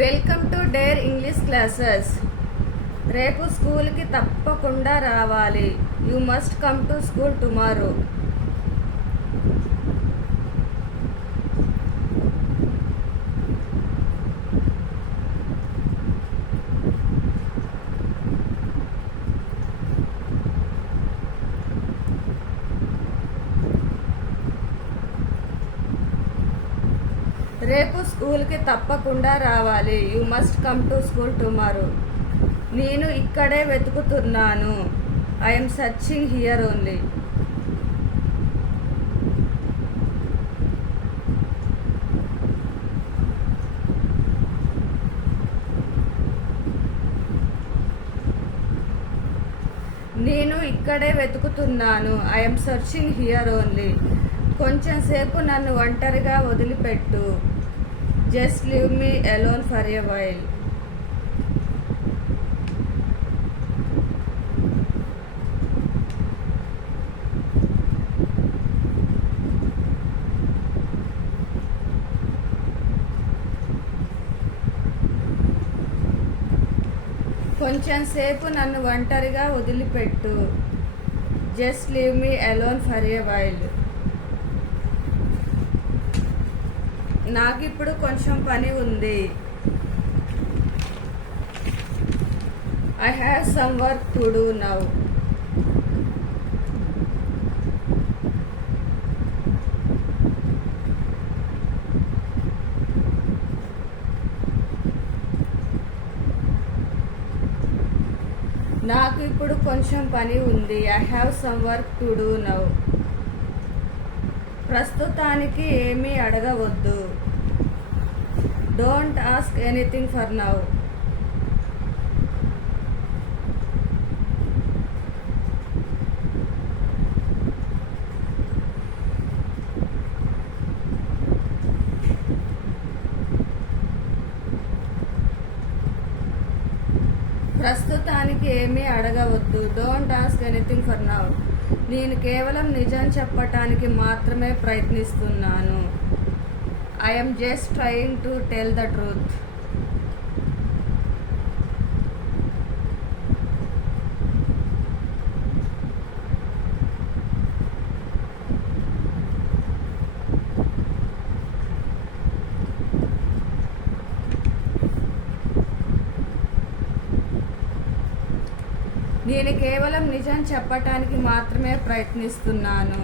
Welcome to dare English classes. రేపు స్కూల్కి తప్పకుండా రావాలి. You must come to school tomorrow. రేపు స్కూల్కి తప్పకుండా రావాలి. You must come to school tomorrow. నేను ఇక్కడే వెతుకుతున్నాను. I'm searching here only. నేను ఇక్కడే వెతుకుతున్నాను. I'm searching here only. కొంచెం సేపు నన్ను ఒంటరిగా వదిలిపెట్టు. Just leave me alone for a while. కొంచెం సేపు నన్ను ఒంటరిగా వదిలిపెట్టు. Just leave me alone for a while. నాకిప్పుడు కొంచెం పని ఉంది. I have some work to do now. నాకు ఇప్పుడు కొంచెం పని ఉంది. I have some work to do now. ప్రస్తుతానికి ఏమీ అడగవద్దు. Don't ask anything for now. ప్రస్తుతానికి ఏమీ అడగవద్దు. Don't ask anything for now. నేను కేవలం నిజం చెప్పటానికి మాత్రమే ప్రయత్నిస్తున్నాను. I'm just trying to tell the truth. నేను కేవలం నిజం చెప్పటానికి మాత్రమే ప్రయత్నిస్తున్నాను.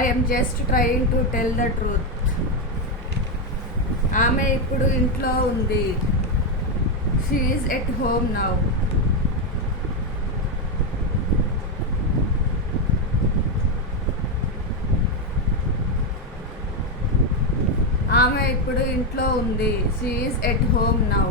I'm just trying to tell the truth. ఆమె ఇప్పుడు ఇంట్లో ఉంది. She is at home now. ఆమె ఇప్పుడు ఇంట్లో ఉంది. She is at home now.